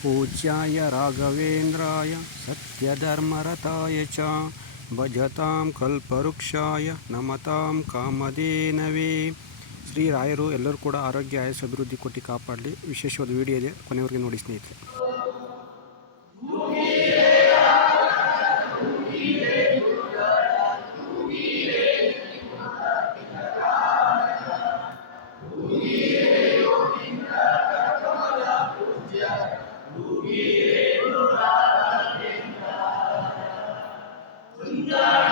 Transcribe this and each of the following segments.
पूज्याय राघवेन्द्राय सत्यधर्मरताय च ಭಜತಾಂ ಕಲ್ಪವೃಕ್ಷಾಯ ನಮತಾಂ ಕಾಮಧೇನವೇ ಶ್ರೀ ರಾಯರು ಎಲ್ಲರೂ ಕೂಡ ಆರೋಗ್ಯ ಆಯಸ್ಸು ಅಭಿವೃದ್ಧಿ ಕೊಟ್ಟು ಕಾಪಾಡಲಿ ವಿಶೇಷವಾದ ವಿಡಿಯೋ ಇದೆ ಕೊನೆವರೆಗೆ ನೋಡಿ ಸ್ನೇಹಿತರೆ Allah.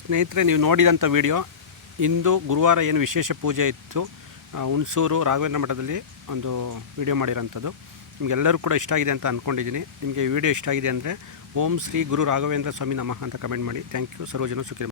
ಸ್ನೇಹಿತರೆ, ನೀವು ನೋಡಿದಂಥ ವಿಡಿಯೋ, ಇಂದು ಗುರುವಾರ ಏನು ವಿಶೇಷ ಪೂಜೆ ಇತ್ತು ಹುಣಸೂರು ರಾಘವೇಂದ್ರ ಮಠದಲ್ಲಿ ಒಂದು ವಿಡಿಯೋ ಮಾಡಿರೋಂಥದ್ದು. ನಿಮಗೆಲ್ಲರೂ ಕೂಡ ಇಷ್ಟ ಆಗಿದೆ ಅಂತ ಅಂದ್ಕೊಂಡಿದ್ದೀನಿ ನಿಮಗೆ ವಿಡಿಯೋ ಇಷ್ಟ ಆಗಿದೆ ಅಂದರೆ ಓಂ ಶ್ರೀ ಗುರು ರಾಘವೇಂದ್ರ ಸ್ವಾಮಿ ನಮಃ ಅಂತ ಕಮೆಂಟ್ ಮಾಡಿ. Thank you. ಸರ್ವಜನ ಸುಖಿ